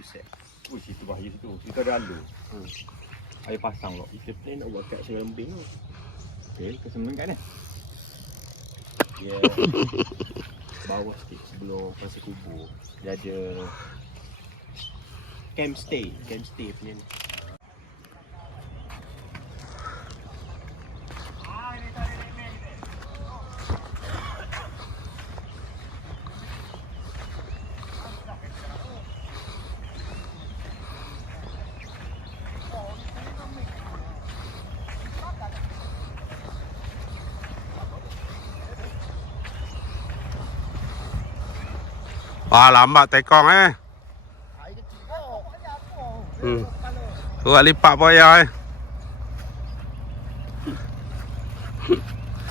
barbecue set. Oh, situ bahaya situ. Situ ada alur. Air pasang loh. Kita plan nak buat kat Sungai Lembing tu. Okey, ke Sungai kat ni. Dia bawah sikit sebelum Pasir Kubur. Dia ada camp stay punya ni. Wah, lambat tekong Buat lipat boya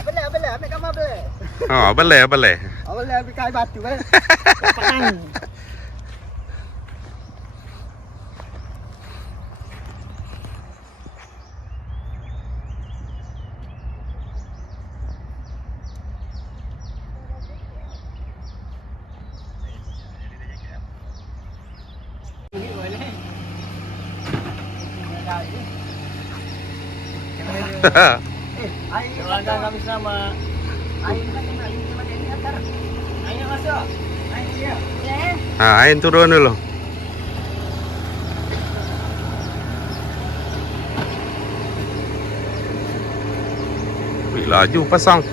Boleh, ambil gambar boleh. Oh, boleh. Boleh ambil kain batu kan. Pasang. Langkah kami sama. Air ni atar. Ayo masuk. Ayo dia. Ain turun dulu. Wih, laju pasang.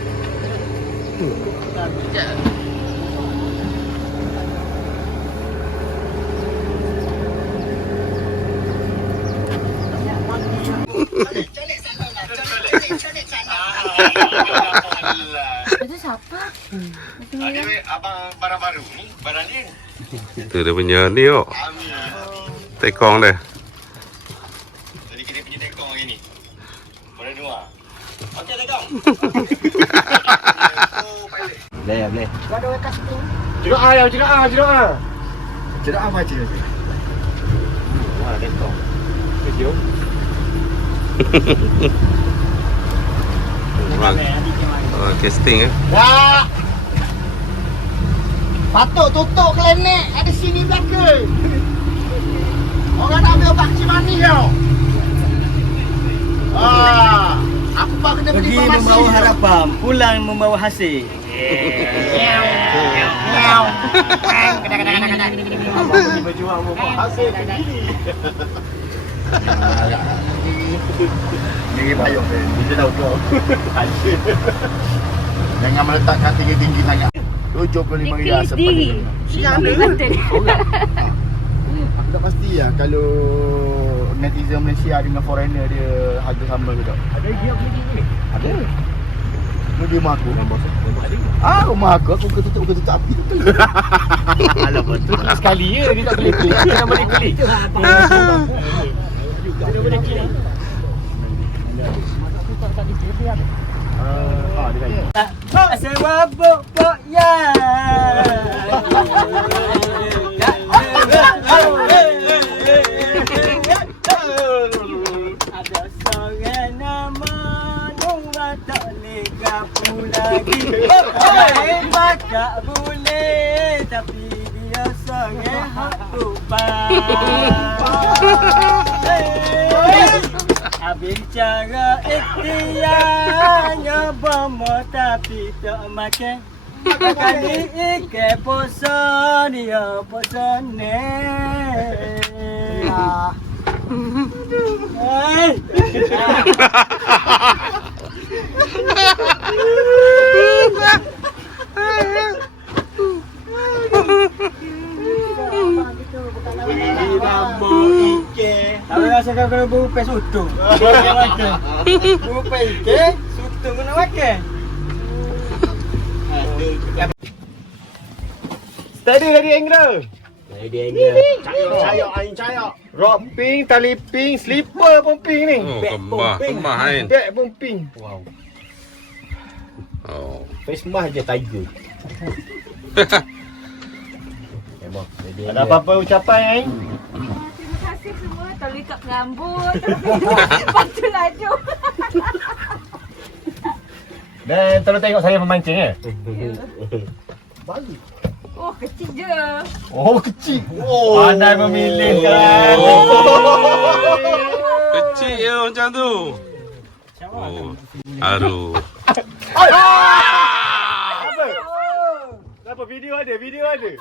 Itu siapa? Ada abang barang baru ni, barang ni. Itu dia punya ni kok. Tekong dia. Jadi kita punya tekong hari ni. Boleh dua. Okey tekong. Boleh. Kau ada kat situ. Jeruk apa cik? Wah, tekong. Kejauh. Casting Ya. Patut tutup klenik ada sini belakang. Orang nak ambil obat kecil manis tau. Aku baru kena beli Pergi farmasi. membawa harapan, pulang membawa hasil. Abang pergi berjuang membawa hasil sendiri. Ini payung ni. Dia tahu kau. Hasil. Jangan meletakkan tinggi-tinggi sangat. RM75 sendiri. Siapa Betul. Aku tak pasti lah kalau netizen Malaysia dengan foreigner dia harga sama ke tak. Ada dia beli ni. Ada. Lu di rumah aku. Rumah aku tutup api tu. Alah betul. Sekali je dia tak boleh klik. Dia nak boleh klik. Dia boleh klik. Sewa pokok ya. Ada seorang nama Nura tak legapu lagi. Bakak boleh tapi dia seorang hak tumpah. Habis cara ikhtiarnya bomo tapi tak makan. Kali ikan poson dia poson ni. Tapi rasa kau kena berupai sutung. Berupai ikan, sutung kena makan. Steady angle. Cayak, angin cayak. Rock pink, tali pink, slipper pun pink ni. Kemah Ain. Bag pun pink. Wow. Oh. Face mask je tiger. Ada apa-apa ucapan Ain? Terima kasih semua. Tolong ikat rambut. Lepas tu laju. Dan tolong tengok saya memancing Ya. Baru. Oh, kecil je. Oh, kecil. Oh. Pandai memilih kan. Kecil ya macam tu. Oh, aduh. Apa video ada? Video ada.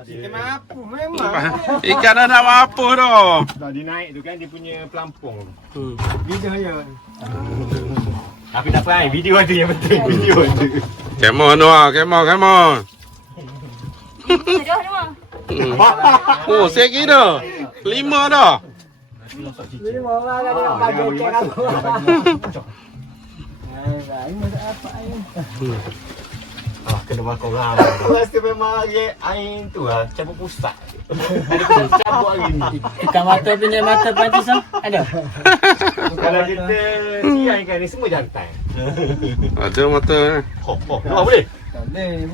Dia mampu memang. Ikan dah nak apa dah. Dah dia naik tu kan dia punya pelampung. Video ya. Tapi tak apa, video ada yang penting. Video ada. Come on Noah, come on, come on. Dah ni mah. Oh, saya kira 5 dah. Jadi orang ada nak bagi ikan aku. Ini masak apa air? Kena makan orang. Rasa memang air tu lah cabut pusat. Cabut hari ni. Ikan mata punya mata pancis ada? Kalau kita siang ikan ni semua jantan. Ada mata. Keluar boleh? Tak boleh.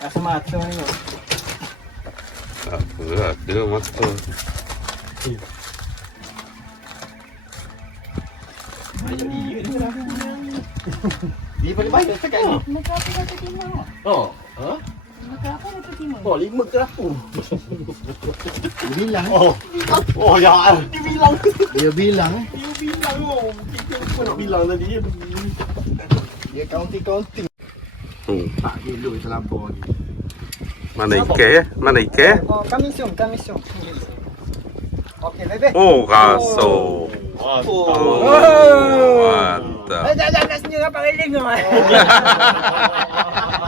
Rasa mata ni. Apa, ada mata. Dia paling banyak cakap ni. Makan apa satu timur? Oh. Ha? Makan apa satu timur? Oh, 5 ke aku. Dia bilang. Oh. Oh, ya. Dia bilang. Dia bilang. Dia bilang oh. Kita pun nak bilang tadi. Dia counting. Tak dulu terlampau ni. Mana ikan ya? Mana ikan? Oh, kami siung. Okey, bebe. Oh, raso. Oh. Mantap. Jangan nak senyum apa reling kau.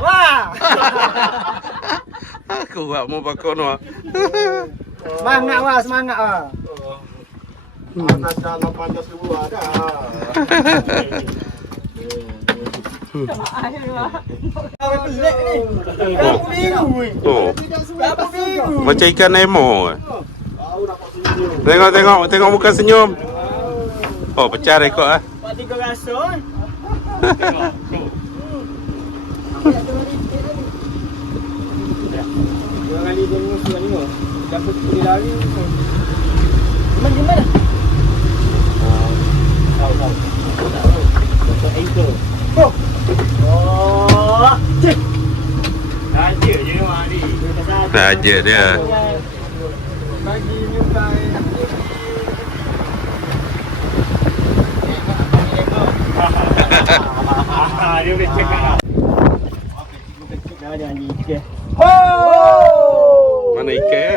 Wah. Aku buat mau bakar Noah. Semangat wah. Panas dah 18 luar dah. Pelik ni. Berapa minggu ni? Oh, Berapa minggu? macam ikan Nemo. Tahu nak buat senyum. Tengok muka senyum. Oh, pecah rekod ah. Buat 3 rasa. Tengok. Tu. Dua kali dia musuh ni. Dapat dia lari. Mana? Tahu. Dapat anchor. Oh. Cik. Saja je mari. Saja dia. Bagi nyukai. Dia boleh cakap lah. Dah ada ni ikan. Mana ikan?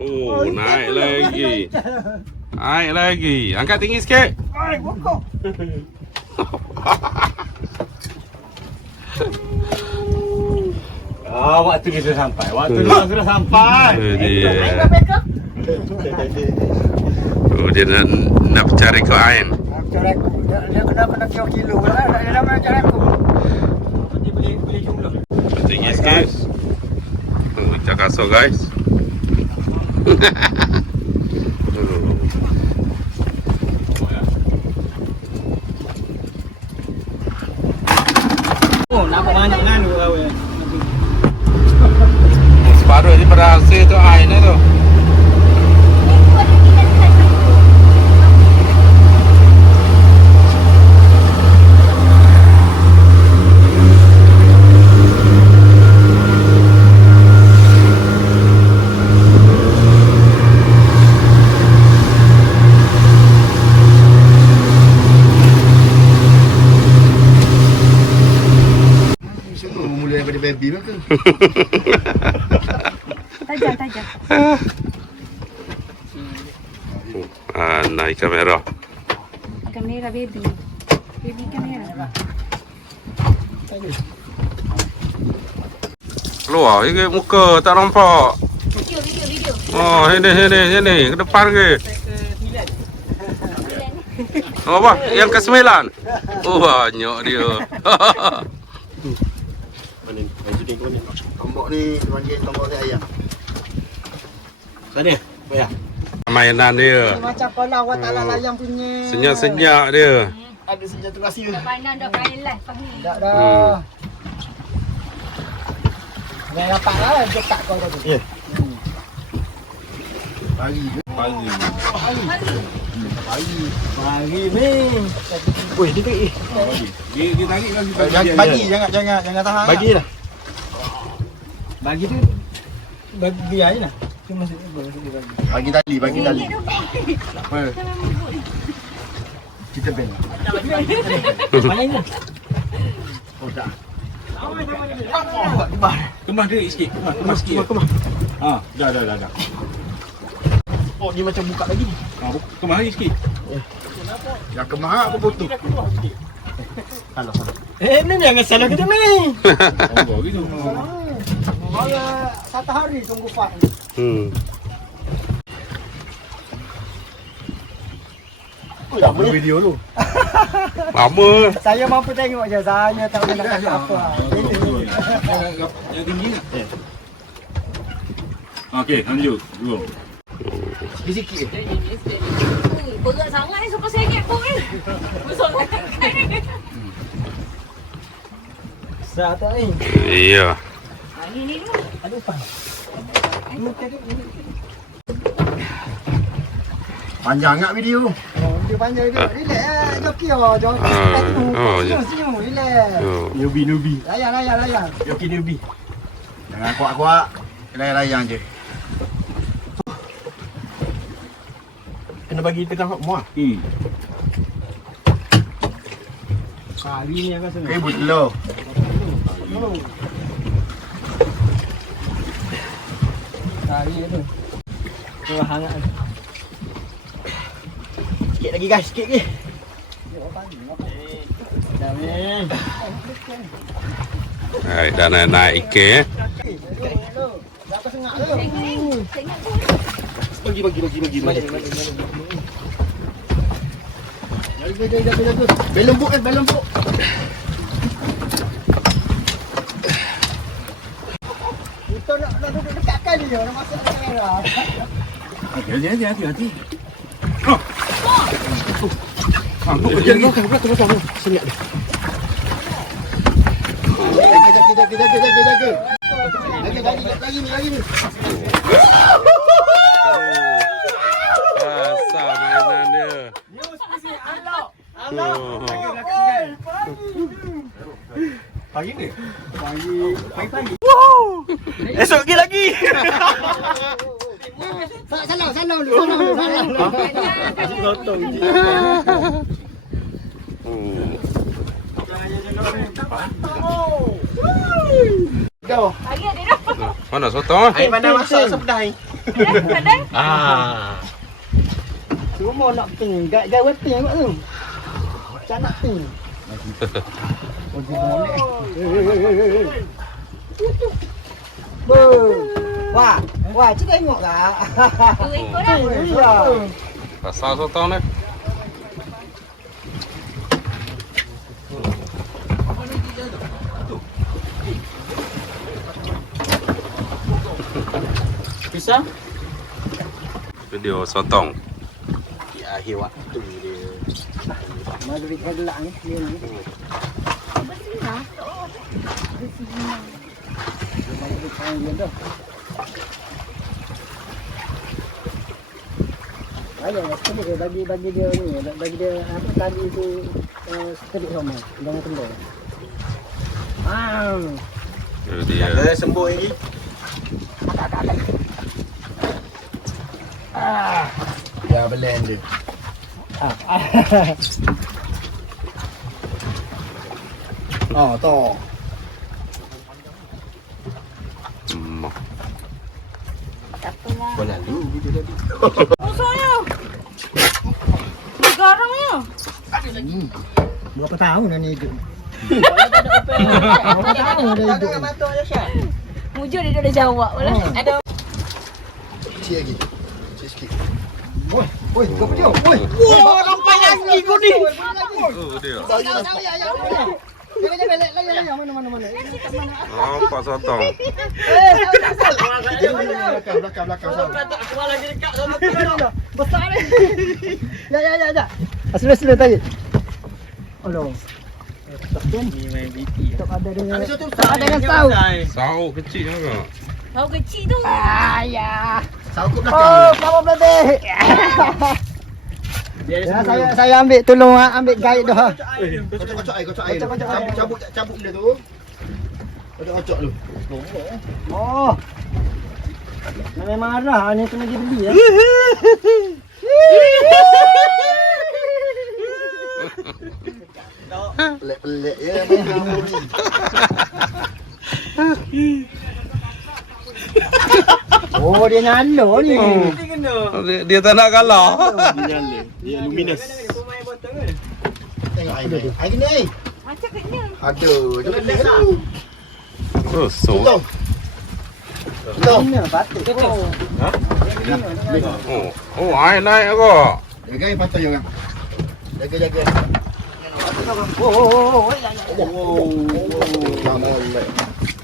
Oh, naik lagi. Naik lagi. Angkat tinggi sikit. Ai, bokok. Waktu dia sudah sampai. Waktu dia sudah sampai. Dia. Oh, dia nak pecah rekod Ain. Cara aku. Dia kena kilo lah. Dia dah macam cara aku. Dia boleh jumlah. Tinggi sikit. Oh, ikan kasar guys. Oh, nampak banyak nganu kau. Separuh je pada hasil tu Ain tu. Mula daripada baby lah ke? Tajam. Naik kamera. Kamera baby. Baby kamera. Keluar sikit muka tak nampak. Video. Oh, sini. Ke depan ke? Oh, apa? Yang ke-9. Oh, banyak dia. Tombok ni panggil tombok dia ayam. Tadi. Ya. Mainan dia. Macam kalau awak tak layang punya. Senyap-senyap dia. Ada senjata rahsia. Dah pandang dah main live pagi. Dah. Jangan nampak lah dekat kau tadi. Ya. Pagi. Pagi. Pagi. Mari ni. Woi, dia tarik. Dia tarik lagi. Bagi, jangan tahan. Bagilah. Bagi tu bagi aja lah. Cuma Bagi tali. Tak apa. Kita bel. Mana ni? Oh tak. Kemah dia sikit. Kemah sikit. Ha, dah. Oh, dia macam buka lagi ni. Ha, kemah lagi sikit. Yang kemah apa putus? Salah. Ni jangan salah kita ni. Oh, gitu. Malah 1 hari tunggu pak. Apa video lu? Lama. Saya mampu tengok je. Saya tak boleh nak cakap apa. Yang tinggi tak? Okey, lanjut. Go. Sikit. Berat sangat ni sampai sengit pun. Besar sangat. Satu ni. Iya. Ni. Ada upah. Panjang tak video? Oh, dia panjang dia. Relax lah. Joki lah. Joki. Senyum. Relax. Newbie. Layan. Joki newbie. Jangan kuat-kuat. Layang je. Kena bagi tengah muah. Hari ni akan senang. Ribut telur. Hari tu. Tengah hangat. Sikit lagi guys, sikit lagi. Dah ni. Hai, dah naik ikan. Berapa sengak tu? Sengit tu. Bagi. Balik. Jaga. Belum buk. Kita nak duduk dekat kali je, nak masuk dalam kamera. Hati. Belakang. Senyap dia. Jaga. Lagi ni. Asal mainan dia. Pagi ni? Pagi. Esok lagi. Salah. Kasih gotong je. Kau. Lagi ada dah. Mana sotong? Air mana masak sepedah ni? Kadang. Semua nak ping. Gaya weting kot tu. Macam nak ping. Wah, cik tengok tak? Ikut dah. Ya. Pasal sotong ni. Pisang? Video sotong. Di akhir waktu dia. Maghrib gelak ni. Bersih lah. Bagi dia ni, bagi dia apa tadi tu sekedik sama dengan telur. Itu dia. Ada sembuh lagi. Ya blend dia. Oh, tu. Tak apalah. Kau lalu video tadi. Musuhnya. Garangnya. Berapa tahun dah ni hidup? Berapa tahun dah hidup? Mujur dia dah jawab pula. Ada. Cik lagi. Cik sikit. Oi, kau pergi. Oi. Wah, nampak lagi kau ni. Oh dia. Jangan layan mana. Nampak sotong. Belakang. Besar ni. Ya. Sudah tadi. Aduh. Ni main BT. Tak ada dengan tahu. Sauk kecil juga. Kau kecil tu. Ya. Sauk ke Oh, belakang. kamu berada. Ya, saya ambil tolong ambil guide dah. Kocok air. Cabut benda tu. Kocok dulu. Oh. Jangan marah, ni kena pergi beli ya. Pelik-pelik ya. Oh, dia nyala ni. Dia tak nak kalah. Dia nyala. Dia luminous. Tengok air ni. Air ni. Macam kena. Aduh, dia kena tu. Oh, so. Tong. Kena patut. Oh, air naik kok. Jaga air patah jangan. Jaga. Oh. Lama lek.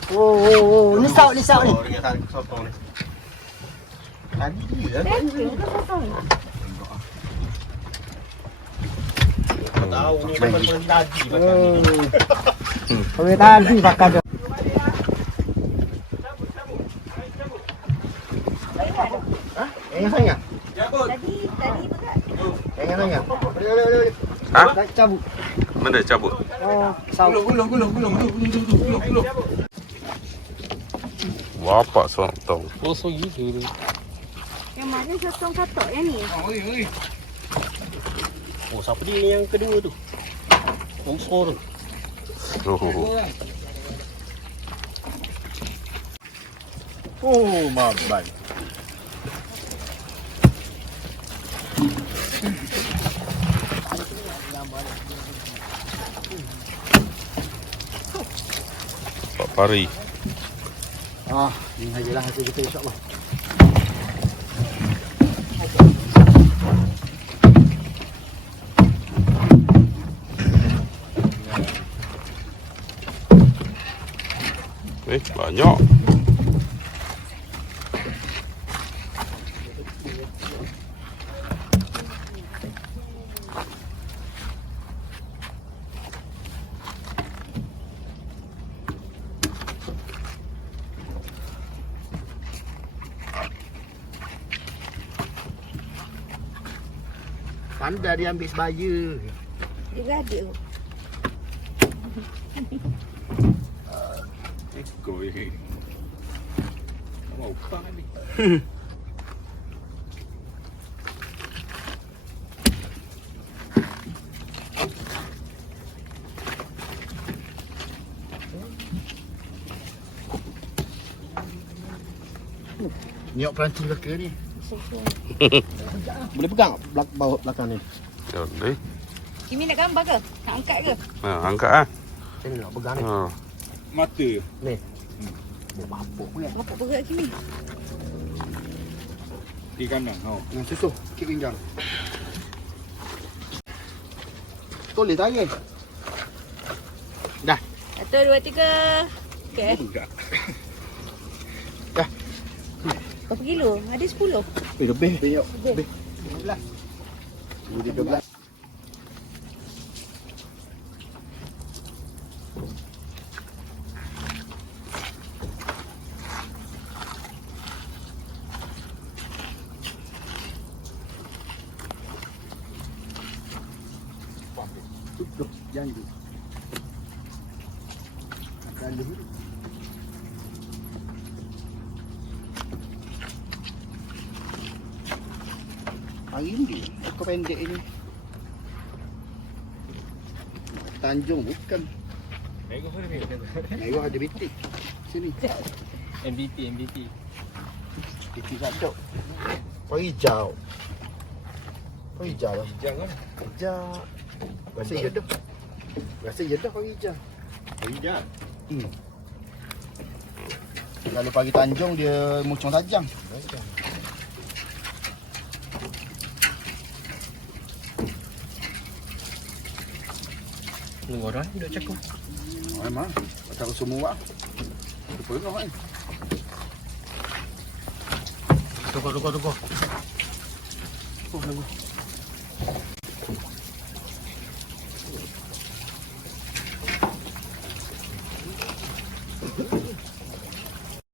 Oh, ni saut ni. Dia tak sotong ni. Tadi ya. Tahu ni pasal tadi Kau tadi pakai tu. Yang sangat. Tadi berat. Yang sangat. Boleh. Ha? Cabut. Mana cabut? Oh, saut. Gulung. Bapak sotong. Yang mana sotong katok yang ni? Oh, siapa dia yang kedua tu? Sponsor tu. Oh. Maban. Pak Pari. Ni sajalah hasil kita insya-Allah. Banyak. Pandai dia ambil sebaya. Dia berada. Ekor je. Mau upang ni. Niok perancis belaka ni. Boleh pegang bawah belakang ni. Ya, ni. Kimi nak gambar ke? Nak angkat ke? Ha, angkat ah. Sini nak pegang ni. Ha. Mata. Bapuk pula. Bapak berat Kimi. Di kanan. Yang susuh sikit pinggang. Toleh tangan. Dah. 1, 2, 3. Okey. Budak. Berapa kilo? Ada 10. Lebih. Lebih. 12. Jadi 12. Tutup janji. Akan dulu. Hari ni ekor pendek ini. Tanjung bukan. Merah ada bitik. Sini. MBT. Bitik satu. Hijau. Hijau lah. Hijau. Rasa ya dah. Rasa ya dah hijau. Hijau. Kalau pagi Tanjung dia muncung tajam. Orang duduk cakap. Memang. Macam semua. Lupa kau kan. Tunggu.